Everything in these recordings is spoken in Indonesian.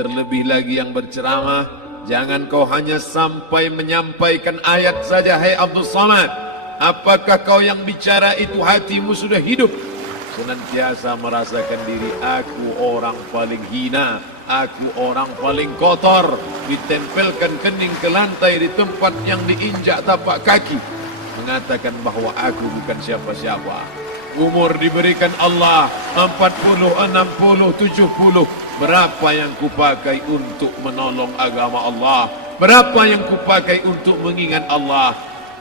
Terlebih lagi yang berceramah, jangan kau hanya sampai menyampaikan ayat saja. Hai Abdul Samad, apakah kau yang bicara itu hatimu sudah hidup? Senantiasa merasakan diri, aku orang paling hina, aku orang paling kotor, ditempelkan kening ke lantai di tempat yang diinjak tapak kaki, mengatakan bahwa aku bukan siapa-siapa. Umur diberikan Allah 40, 60, 70. Berapa yang kupakai untuk menolong agama Allah? Berapa yang kupakai untuk mengingat Allah?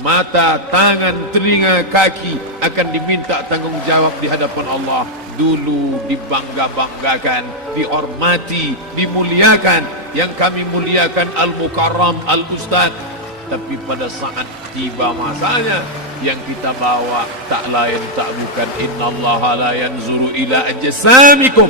Mata, tangan, telinga, kaki akan diminta tanggung jawab di hadapan Allah. Dulu dibangga-banggakan, dihormati, dimuliakan. Yang kami muliakan Al-Mukarram, Al-Ustadz. Tapi pada saat tiba masanya, yang kita bawa tak lain tak bukan innallaha la yanzuru ila ajsamikum.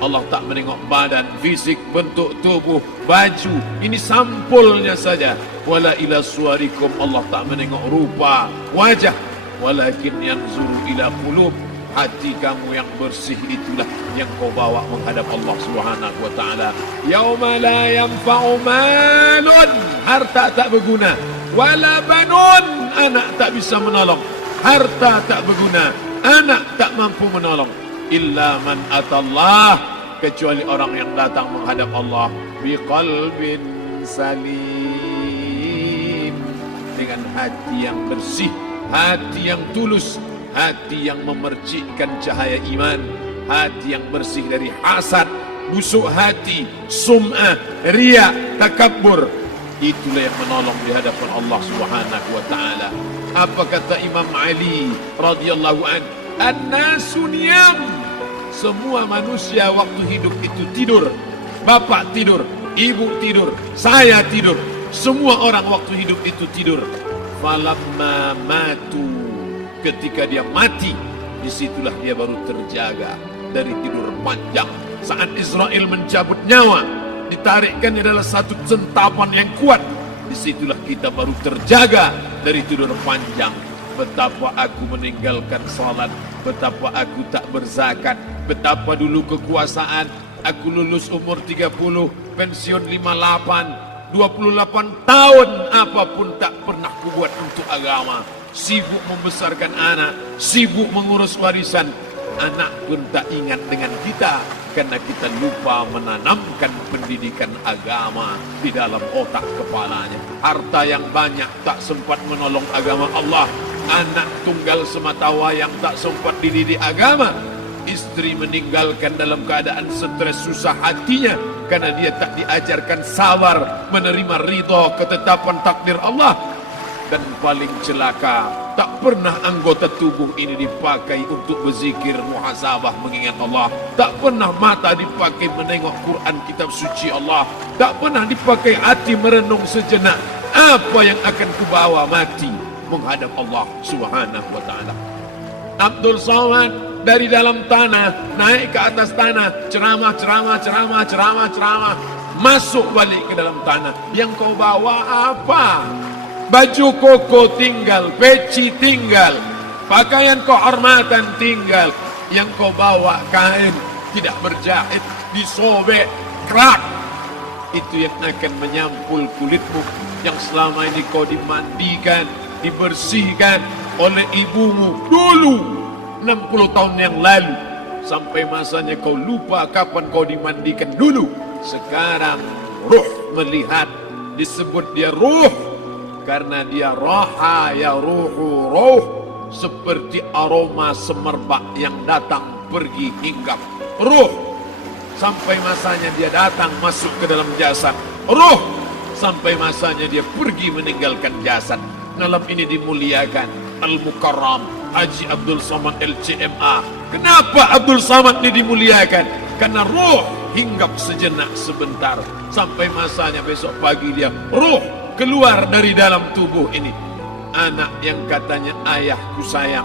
Allah tak menengok badan, fisik, bentuk tubuh, baju. Ini sampulnya saja. Wala ila suwarikum. Allah tak menengok rupa, wajah. Walakin yanzuru ila qulub. Hati kamu yang bersih itulah yang kau bawa menghadap Allah Subhanahu wa taala. Yauma la yanfa'u malun, harta tak berguna. Wala banun, anak tak bisa menolong. Harta tak berguna, anak tak mampu menolong. Illa man atallah, kecuali orang yang datang menghadap Allah biqalbin salim, dengan hati yang bersih, hati yang tulus, hati yang memercikkan cahaya iman, hati yang bersih dari hasad, busuk hati, sum'ah, riya, takabbur. Itulah yang menolong di hadapan Allah Subhanahu wa taala. Apa kata Imam Ali radhiyallahu an? An-nasu niyam. Semua manusia waktu hidup itu tidur. Bapak tidur, ibu tidur, saya tidur. Semua orang waktu hidup itu tidur. Falamma matu, ketika dia mati, disitulah dia baru terjaga dari tidur panjang. Saat Israel mencabut nyawa, ditarikkan adalah satu centapan yang kuat. Disitulah kita baru terjaga dari tidur panjang. Betapa aku meninggalkan salat, betapa aku tak berzakat, betapa dulu kekuasaan. Aku lulus umur 30, pensiun 58, 28 tahun apapun tak pernah kubuat untuk agama. Sibuk membesarkan anak, sibuk mengurus warisan. Anak pun tak ingat dengan kita karena kita lupa menanamkan pendidikan agama di dalam otak kepalanya. Harta yang banyak tak sempat menolong agama Allah. Anak tunggal semata wayang tak sempat dididik agama. Istri meninggalkan dalam keadaan stres susah hatinya karena dia tak diajarkan sabar menerima ridha ketetapan takdir Allah. Dan paling celaka, tak pernah anggota tubuh ini dipakai untuk berzikir, muhasabah, mengingat Allah. Tak pernah mata dipakai menengok Quran, kitab suci Allah. Tak pernah dipakai hati merenung sejenak. Apa yang akan kubawa mati menghadap Allah Subhanahu wa ta'ala. Abdul Samad dari dalam tanah naik ke atas tanah, ceramah, masuk balik ke dalam tanah. Yang kau bawa apa? Baju koko tinggal, peci tinggal, pakaian kehormatan tinggal. Yang kau bawa kain tidak berjahit, disobek, kerak. Itu yang akan menyampul kulitmu yang selama ini kau dimandikan, dibersihkan oleh ibumu dulu 60 tahun yang lalu. Sampai masanya kau lupa kapan kau dimandikan dulu. Sekarang ruh melihat, disebut dia ruh karena dia raha ya ruhu ruh, seperti aroma semerbak yang datang pergi hinggap. Ruh sampai masanya dia datang masuk ke dalam jasad. Ruh sampai masanya dia pergi meninggalkan jasad. Malam ini dimuliakan Al-Mukarram Haji Abdul Samad LCMA. Kenapa Abdul Samad ini dimuliakan? Karena ruh hinggap sejenak sebentar. Sampai masanya besok pagi dia ruh keluar dari dalam tubuh ini. Anak yang katanya ayahku sayang,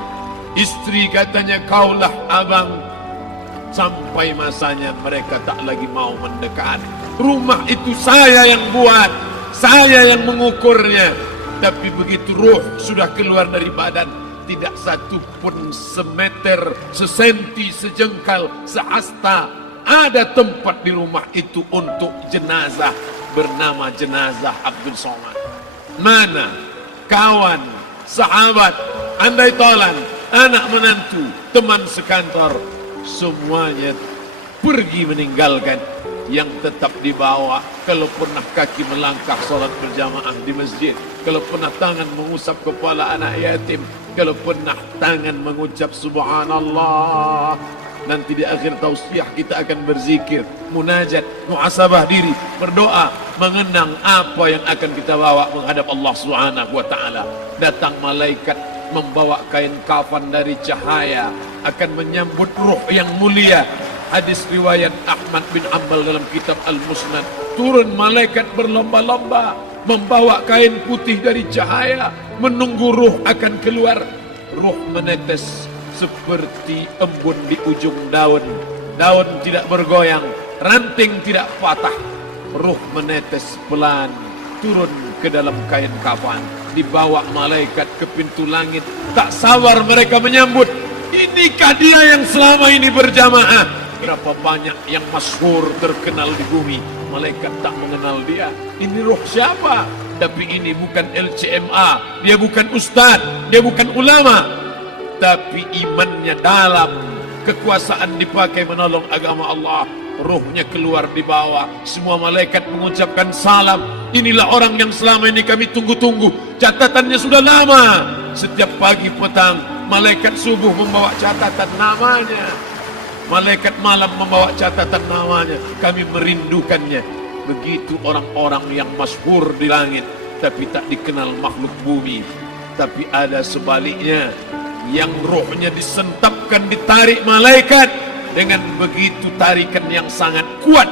istri katanya kaulah abang. Sampai masanya mereka tak lagi mau mendekat. Rumah itu saya yang buat, saya yang mengukurnya. Tapi begitu ruh sudah keluar dari badan, tidak satu pun semeter, sesenti, sejengkal, sehasta ada tempat di rumah itu untuk jenazah bernama jenazah Abdul Somad. Mana kawan, sahabat, andai tolan, anak menantu, teman sekantor, semuanya pergi meninggalkan. Yang tetap dibawa, kalau pernah kaki melangkah sholat berjamaah di masjid, kalau pernah tangan mengusap kepala anak yatim, kalau pernah tangan mengucap subhanallah. Nanti di akhir tausiah kita akan berzikir, munajat, muhasabah diri, berdoa, mengenang apa yang akan kita bawa menghadap Allah Subhanahu wa taala. Datang malaikat membawa kain kafan dari cahaya, akan menyambut ruh yang mulia. Hadis riwayat Ahmad bin Ambal dalam kitab Al-Musnad, turun malaikat berlomba-lomba membawa kain putih dari cahaya, menunggu ruh akan keluar. Ruh menetes seperti embun di ujung daun. Daun tidak bergoyang, ranting tidak patah. Ruh menetes pelan turun ke dalam kain kafan, dibawa malaikat ke pintu langit. Tak sabar mereka menyambut. Inikah dia yang selama ini berjamaah? Berapa banyak yang masyhur terkenal di bumi, malaikat tak mengenal dia. Ini roh siapa? Tapi ini bukan LCMA, dia bukan ustaz, dia bukan ulama, tapi imannya dalam, kekuasaan dipakai menolong agama Allah. Ruhnya keluar di bawah, semua malaikat mengucapkan salam. Inilah orang yang selama ini kami tunggu-tunggu, catatannya sudah lama. Setiap pagi petang malaikat subuh membawa catatan namanya, malaikat malam membawa catatan namanya. Kami merindukannya. Begitu orang-orang yang masyhur di langit tapi tak dikenal makhluk bumi. Tapi ada sebaliknya, yang rohnya disentapkan, ditarik malaikat dengan begitu tarikan yang sangat kuat.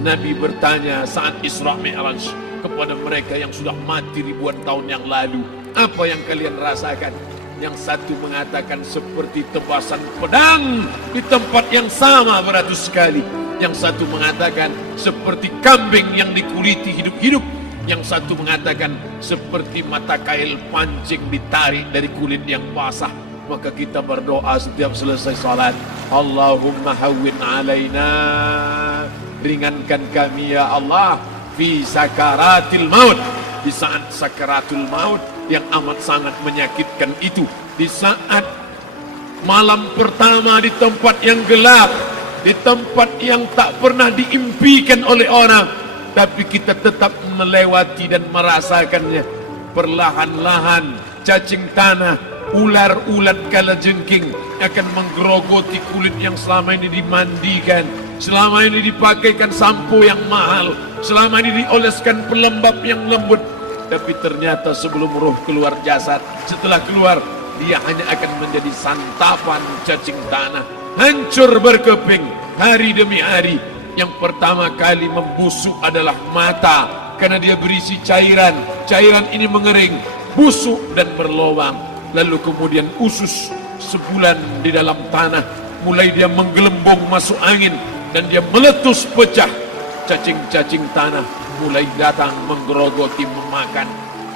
Nabi bertanya saat Isra Mi'raj kepada mereka yang sudah mati ribuan tahun yang lalu, apa yang kalian rasakan? Yang satu mengatakan seperti tebasan pedang di tempat yang sama beratus kali. Yang satu mengatakan seperti kambing yang dikuliti hidup-hidup. Yang satu mengatakan seperti mata kail pancing ditarik dari kulit yang basah. Maka kita berdoa setiap selesai salat, Allahumma hawwin alaina, ringankan kami ya Allah, fi sakaratil maut, di saat sakaratul maut yang amat sangat menyakitkan itu, di saat malam pertama di tempat yang gelap, di tempat yang tak pernah diimpikan oleh orang, tapi kita tetap melewati dan merasakannya. Perlahan-lahan cacing tanah, ular-ulat kalajengking akan menggerogoti kulit yang selama ini dimandikan, selama ini dipakaikan sampo yang mahal, selama ini dioleskan pelembab yang lembut. Tapi ternyata sebelum roh keluar jasad, setelah keluar, dia hanya akan menjadi santapan cacing tanah, hancur berkeping hari demi hari. Yang pertama kali membusuk adalah mata, karena dia berisi cairan. Cairan ini mengering, busuk dan berlubang. Lalu kemudian usus sebulan di dalam tanah, mulai dia menggelembung masuk angin dan dia meletus pecah. Cacing-cacing tanah mulai datang menggerogoti, memakan.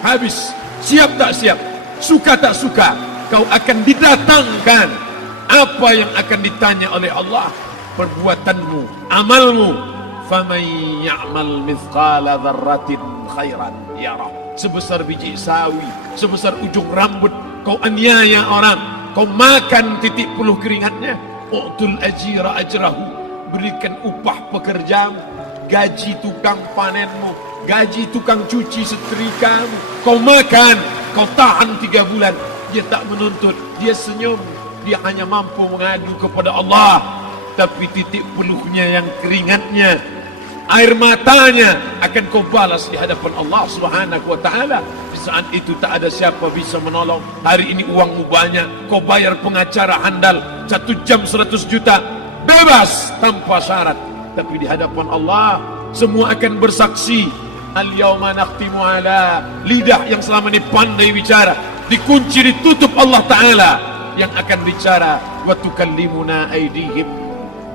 Habis, siap tak siap, suka tak suka, kau akan didatangkan. Apa yang akan ditanya oleh Allah? Perbuatanmu, amalmu. Faman ya'mal mithqala dzarratin khairan yarah. Sebesar biji sawi, sebesar ujung rambut, kau aniaya orang, kau makan titik puluh keringatnya. U'tul ajira ajrahu, berikan upah pekerjamu, gaji tukang panenmu, gaji tukang cuci setrikamu. Kau makan, kau tahan 3 bulan, dia tak menuntut, dia senyum, dia hanya mampu mengadu kepada Allah. Tapi titik peluhnya yang keringatnya, air matanya akan kau balas di hadapan Allah Subhanahu wa taala. Di saat itu tak ada siapa bisa menolong. Hari ini uangmu banyak, kau bayar pengacara handal 1 jam 100 juta, bebas tanpa syarat. Tapi di hadapan Allah semua akan bersaksi. Al-yawma nakhtimu ala, lidah yang selama ini pandai bicara dikunci, ditutup Allah taala yang akan bicara. Wa tukallimuna aydihim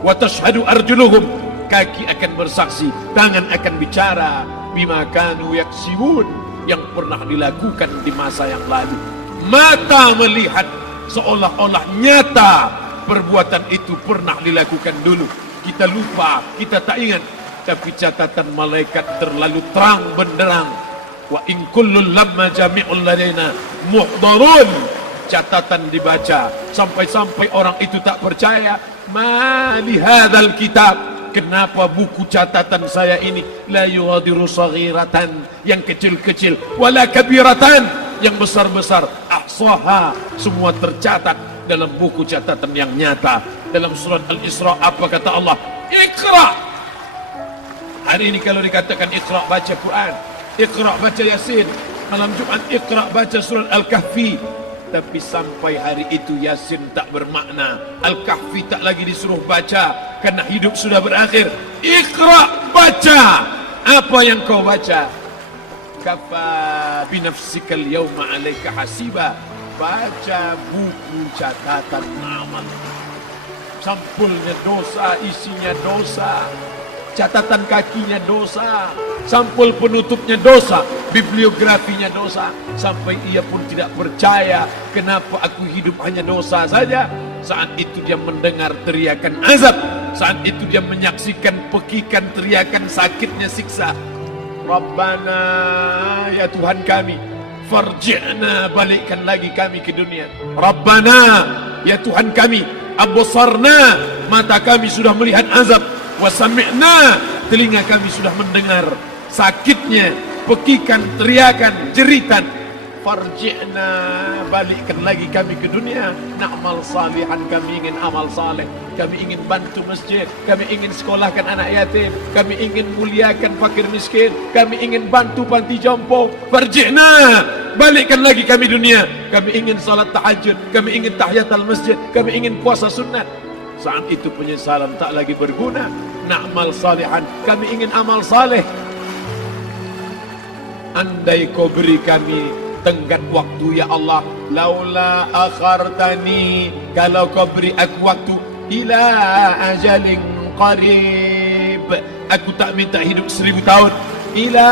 wa tashhadu arjuluhum, kaki akan bersaksi, tangan akan bicara. Bima kanu yaksibun, yang pernah dilakukan di masa yang lalu. Mata melihat seolah-olah nyata perbuatan itu pernah dilakukan dulu. Kita lupa, kita tak ingat. Tapi catatan malaikat terlalu terang benderang. Wa in kullun lamma jami'ul ladaina muhdarun. Catatan dibaca sampai-sampai orang itu tak percaya. Ma li hadzal kitab, kenapa buku catatan saya ini la yughadiru saghiratan, yang kecil-kecil, wala kabiratan, yang besar-besar, ahsaha, semua tercatat dalam buku catatan yang nyata. Dalam surat Al-Isra apa kata Allah? Iqra. Hari ini kalau dikatakan Iqra, baca Quran, Iqra baca Yasin, malam Jumat Iqra baca surat Al-Kahfi. Tapi sampai hari itu Yasin tak bermakna, Al-Kahfi tak lagi disuruh baca, karena hidup sudah berakhir. Iqra, baca. Apa yang kau baca? Kafa binafsikal yawma alaika hasiba. Baca buku catatan amal. Sampulnya dosa, isinya dosa. Catatan kakinya dosa, sampul penutupnya dosa, bibliografinya dosa. Sampai ia pun tidak percaya, kenapa aku hidup hanya dosa saja. Saat itu dia mendengar teriakan azab, saat itu dia menyaksikan pekikan teriakan sakitnya siksa. Rabbana, ya Tuhan kami, farji'na, balikkan lagi kami ke dunia. Rabbana, ya Tuhan kami, absarna, mata kami sudah melihat azab, wa sami'na, telinga kami sudah mendengar sakitnya pekikan teriakan jeritan. Farji'na, balikkan lagi kami ke dunia. Na'mal salihan, kami ingin amal saleh, kami ingin bantu masjid, kami ingin sekolahkan anak yatim, kami ingin muliakan fakir miskin, kami ingin bantu panti jompo. Farji'na, balikkan lagi kami dunia. Kami ingin salat tahajud, kami ingin tahiyatul masjid, kami ingin puasa sunat. Saat itu penyesalan tak lagi berguna. Na'mal salihan, kami ingin amal saleh. Andai kau beri kami tenggat waktu ya Allah, laula akhartani, kalau kau beri aku waktu, ila ajalin qarib, aku tak minta hidup 1000 tahun, ila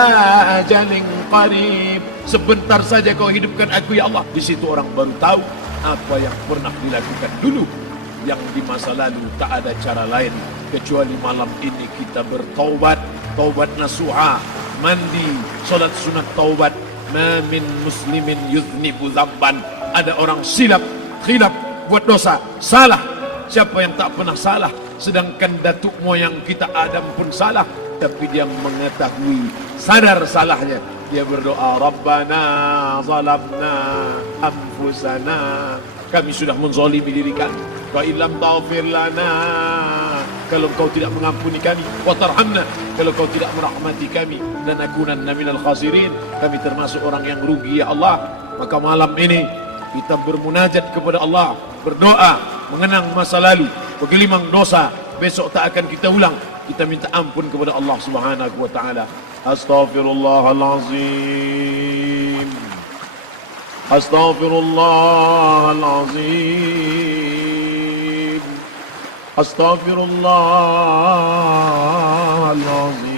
ajalin qarib, sebentar saja kau hidupkan aku ya Allah. Di situ orang baru tahu apa yang pernah dilakukan dulu, yang di masa lalu tak ada cara lain kecuali malam ini kita bertaubat, taubat nasuha, mandi, solat sunat taubat. Ma min muslimin yuznibu dzamban, ada orang silap, khilaf, buat dosa, salah. Siapa yang tak pernah salah? Sedangkan datuk moyang kita Adam pun salah, tapi dia mengetahui, sadar salahnya. Dia berdoa, Rabbana zalamna anfusana, kami sudah menzalimi diri kami. Wa illam taghfir lana, kalau kau tidak mengampuni kami, wa tarhamna, kalau kau tidak merahmati kami, lanakunanna minal khasirin, kami termasuk orang yang rugi ya Allah. Maka malam ini kita bermunajat kepada Allah, berdoa, mengenang masa lalu, bergelimang dosa, besok tak akan kita ulang. Kita minta ampun kepada Allah Subhanahu wa taala. Astaghfirullahalazim. Astaghfirullahalazim. Astaghfirullahalazim.